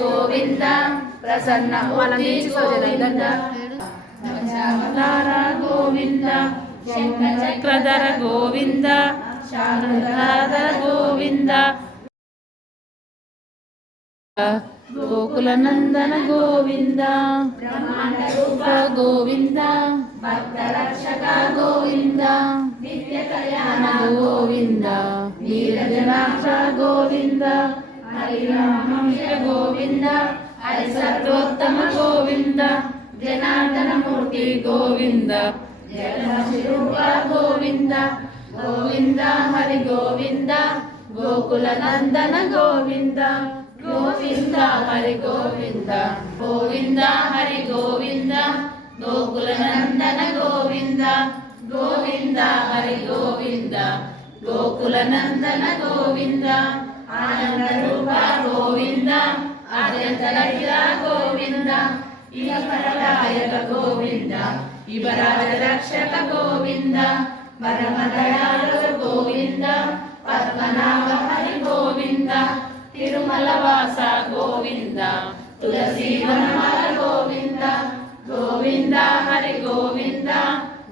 గోవింద ప్రసన్న గోవింద. అవతార గోవింద చక్రధర గోవింద శారదాధర గోవింద. గోకుల నందన గోవింద బ్రహ్మాండ రూప గోవింద భక్త రక్షక గోవింద నిత్య కళ్యాణ గోవింద నీరజనాక్ష గోవింద. హరిరామహంస గోవింద హరి సత్యోత్తమ గోవింద జనార్దన మూర్తి గోవింద జగదశిరూప గోవింద గోవింద హరి గోవింద గోకుల నందన గోవింద గోవింద హరి గోవింద గోవింద హరి గోవింద గోకుల నందన గోవింద గోవింద హరి గోవింద గోకుల నందన గోవింద ఆనంద రూప గోవింద ఇవరాజ రక్షక గోవింద పరమదయాళు గోవింద పద్మనాభ హరి గోవింద తిరుమల వాస గోవింద తులసి గోవింద గోవింద హరి గోవింద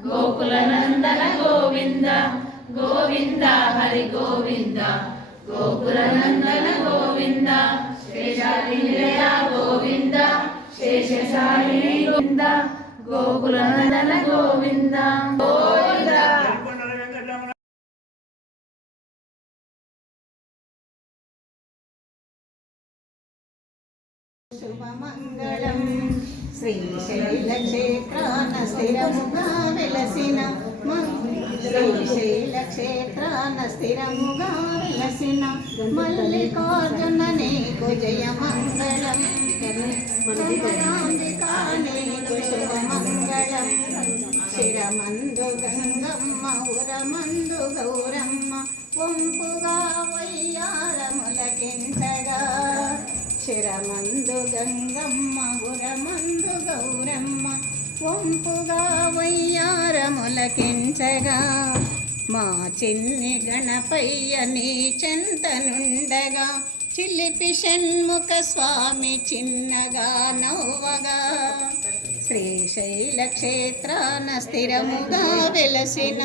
గోకుల నందన గోవింద గోవింద హరి గోవింద. గోకుల గోవింద శేషాద్రి గోవింద శేషశాలిని గోవింద గోకులనందన గోవింద గోవింద. శుభమంగళం. శ్రీశైలక్షేత్ర. స్థిరముగా వెలసిన శ్రీశైల క్షేత్రాన స్థిరముగా వెలసిన మల్లికార్జున నీకు జయమంగళం. కమలాంబికా నీకు శుభమంగళం. శిరమందు గంగమ్మ ఉరమందు గౌరమ్మ వంపుగా వయ్యారములకించగా శిరమందు గంగమ్మ ఉరమందు గౌ వంపుగా వయ్యారములకించగా మా చిన్ని గణపయ్య నీ చెంతనుండగా చిలిపి షణ్ముఖ స్వామి చిన్నగా నవ్వగా. శ్రీశైల క్షేత్రాన స్థిరముగా వెలసిన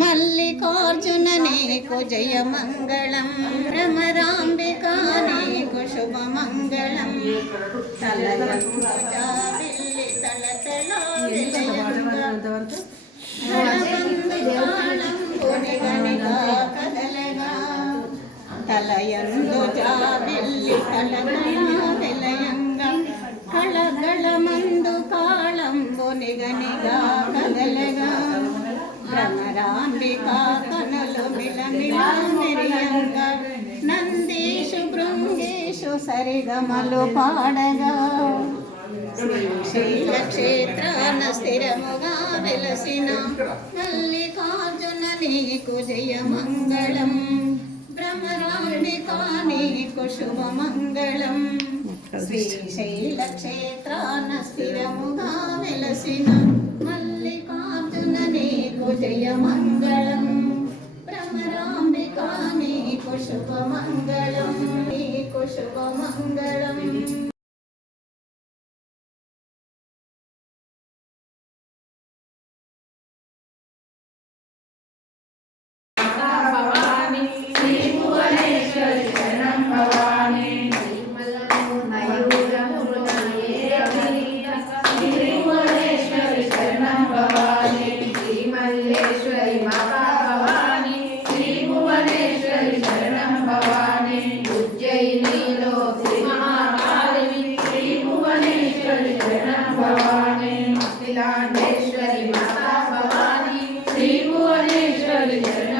మల్లికార్జున నీకు జయమంగళం భ్రమరాంబికా నీకు శుభమంగళం తలయంతుజావిల్లి తలతల తలయందు జావిల్లి తలతల కళగళమందు భ్రమరాంబికా కనులు మిలమిల మెరియంగా నందీషు భృంగేషు సరిగమలు పాడగా శ్రీశైల క్షేత్రాన స్థిరముగా వెలసిన మల్లికార్జున నీకు జయమంగళం భ్రమరాంబికా నీకు శుభమంగళం శ్రీశైల క్షేత్రాన స్థిరముగా వెలసిన. భ్రమరాంబికా భువనేశ్వరి మాతా భవాని శ్రీ భువనేశ్వరి శరణ